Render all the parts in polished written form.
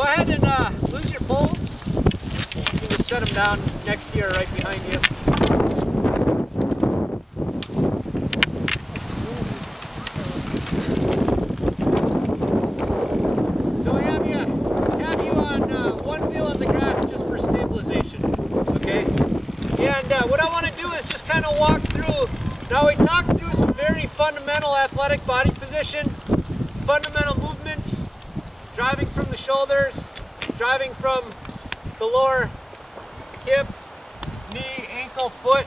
Go ahead and lose your poles. You can just set them down next to you or right behind you. So I have you on one wheel on the grass just for stabilization, okay? And what I want to do is just kind of walk through. Now we talked through some very fundamental athletic body position, fundamental movements, driving from the shoulders, driving from the lower hip, knee, ankle, foot.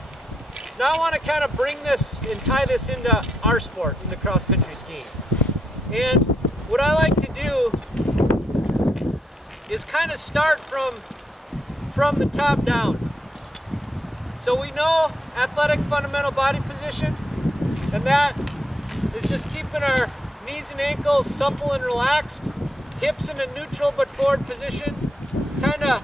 Now I want to kind of bring this and tie this into our sport, in the cross-country skiing. And what I like to do is kind of start from the top down. So we know athletic fundamental body position, and that is just keeping our knees and ankles supple and relaxed, hips in a neutral but forward position, kind of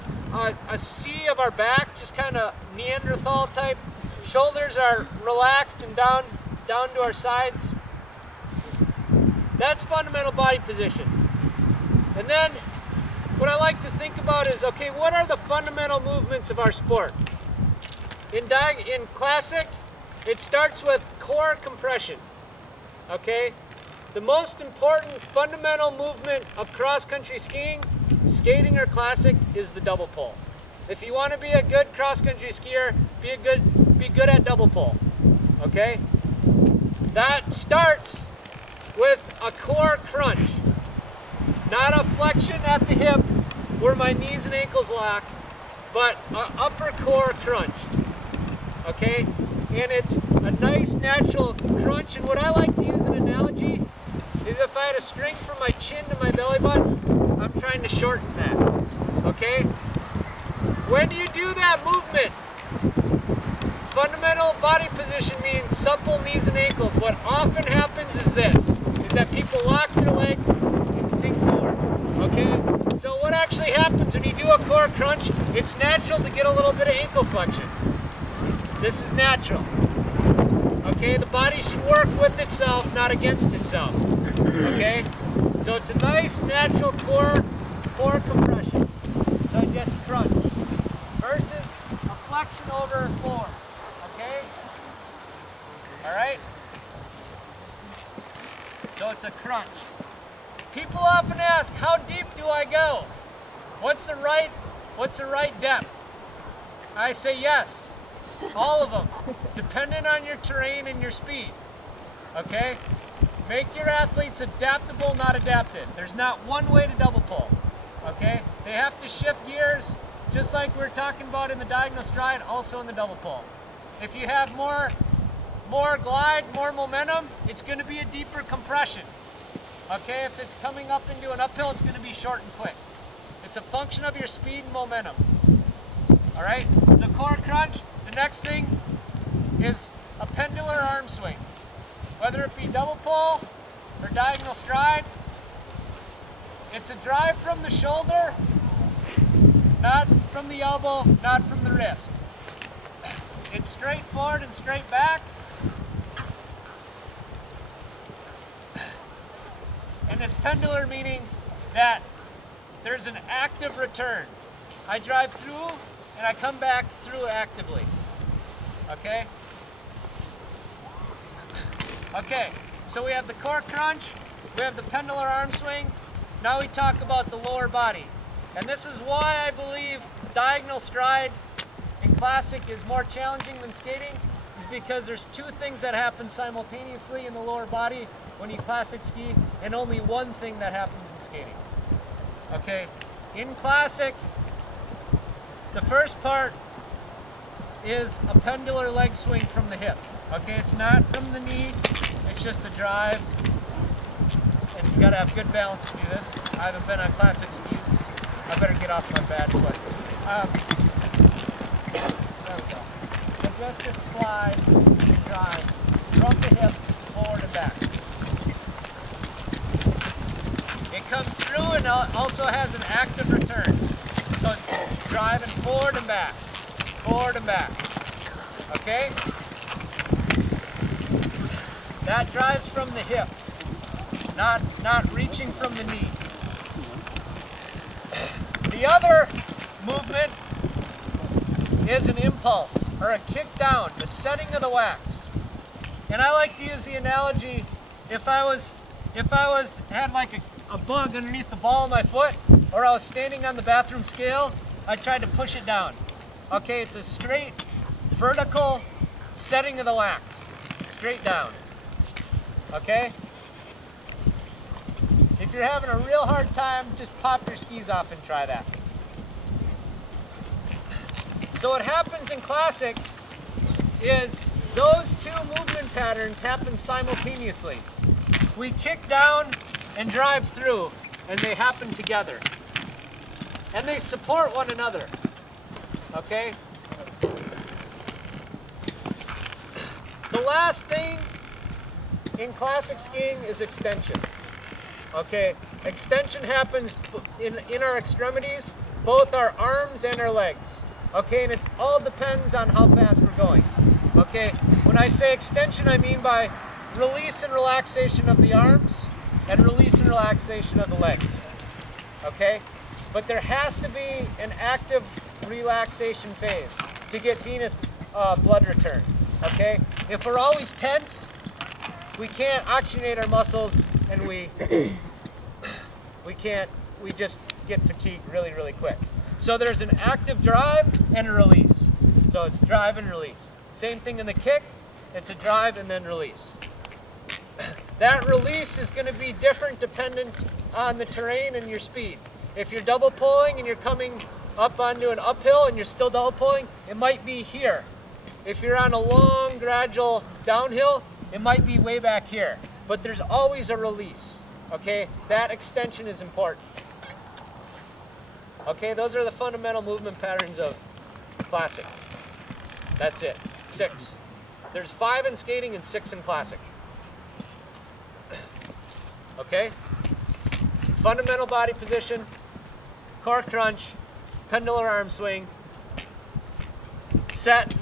a C of our back, just kind of Neanderthal type. Shoulders are relaxed and down to our sides. That's fundamental body position. And then what I like to think about is, okay, what are the fundamental movements of our sport? In classic, it starts with core compression, okay? The most important fundamental movement of cross-country skiing, skating or classic, is the double pole. If you want to be a good cross-country skier, be good at double pole, okay? That starts with a core crunch, not a flexion at the hip where my knees and ankles lock, but an upper core crunch. Okay, and it's a nice natural crunch, and what I like to use an analogy is if I had a string from my chin to my belly button, I'm trying to shorten that, okay? When you do that movement, fundamental body position means supple knees and ankles. What often happens is this, is that people lock their legs and sink forward, okay? So what actually happens when you do a core crunch, it's natural to get a little bit of ankle flexion. This is natural. Okay, the body should work with itself, not against itself. Okay? So it's a nice natural core compression. So just crunch. Versus a flexion over forward. Okay? Alright? So it's a crunch. People often ask, how deep do I go? What's the right depth? I say yes. All of them, dependent on your terrain and your speed, okay? Make your athletes adaptable, not adapted. There's not one way to double pole, okay? They have to shift gears, just like we're talking about in the diagonal stride, also in the double pole. If you have more glide, more momentum, it's going to be a deeper compression, okay? If it's coming up into an uphill, it's going to be short and quick. It's a function of your speed and momentum, all right? So core crunch. The next thing is a pendular arm swing. Whether it be double pole or diagonal stride, it's a drive from the shoulder, not from the elbow, not from the wrist. It's straight forward and straight back. And it's pendular, meaning that there's an active return. I drive through and I come back through actively. Okay? Okay, so we have the core crunch, we have the pendular arm swing, now we talk about the lower body. And this is why I believe diagonal stride in classic is more challenging than skating, is because there's two things that happen simultaneously in the lower body when you classic ski, and only one thing that happens in skating. Okay, in classic, the first part is a pendular leg swing from the hip. Okay, it's not from the knee, it's just a drive. And you gotta have good balance to do this. I haven't been on classic skis. I better get off my bad foot. There we go. So just a slide and drive from the hip, forward and back. It comes through and also has an active return. So it's driving forward and back. Forward and back. Okay? That drives from the hip, not reaching from the knee. The other movement is an impulse or a kick down, the setting of the wax. And I like to use the analogy, if I had like a bug underneath the ball of my foot, or I was standing on the bathroom scale, I tried to push it down. Okay, it's a straight vertical setting of the wax, straight down. Okay? If you're having a real hard time, just pop your skis off and try that. So what happens in classic is those two movement patterns happen simultaneously. We kick down and drive through, and they happen together. And they support one another. Okay? The last thing in classic skiing is extension. Okay? Extension happens in our extremities, both our arms and our legs. Okay, and it all depends on how fast we're going. Okay, when I say extension, I mean by release and relaxation of the arms and release and relaxation of the legs. Okay, but there has to be an active relaxation phase to get venous blood return. Okay, if we're always tense, we can't oxygenate our muscles, and we just get fatigued really, really quick. So there's an active drive and a release. So it's drive and release. Same thing in the kick, it's a drive and then release. That release is going to be different dependent on the terrain and your speed. If you're double pulling and you're coming up onto an uphill and you're still double pulling, it might be here. If you're on a long, gradual downhill, it might be way back here. But there's always a release, okay? That extension is important. Okay, those are the fundamental movement patterns of classic. That's it, 6. There's 5 in skating and 6 in classic. Okay? Fundamental body position, core crunch, pendular arm swing, set,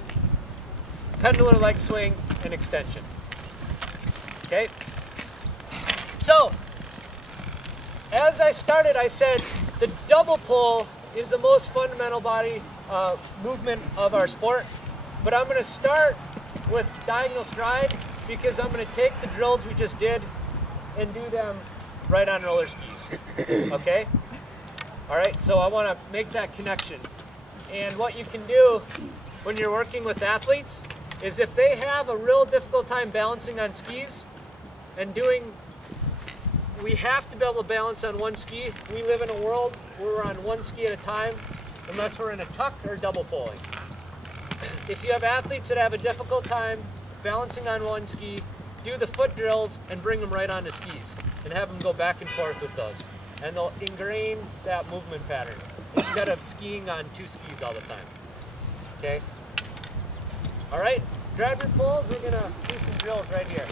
pendular leg swing, and extension. Okay? So, as I started, I said the double pull is the most fundamental body movement of our sport, but I'm going to start with diagonal stride because I'm going to take the drills we just did and do them right on roller skis. Okay? All right, so I want to make that connection. And what you can do when you're working with athletes is if they have a real difficult time balancing on skis and we have to be able to balance on one ski. We live in a world where we're on one ski at a time unless we're in a tuck or double pulling. If you have athletes that have a difficult time balancing on one ski, do the foot drills and bring them right onto skis and have them go back and forth with those. And they'll ingrain that movement pattern instead of skiing on 2 skis all the time. Okay? All right, grab your poles. We're gonna do some drills right here.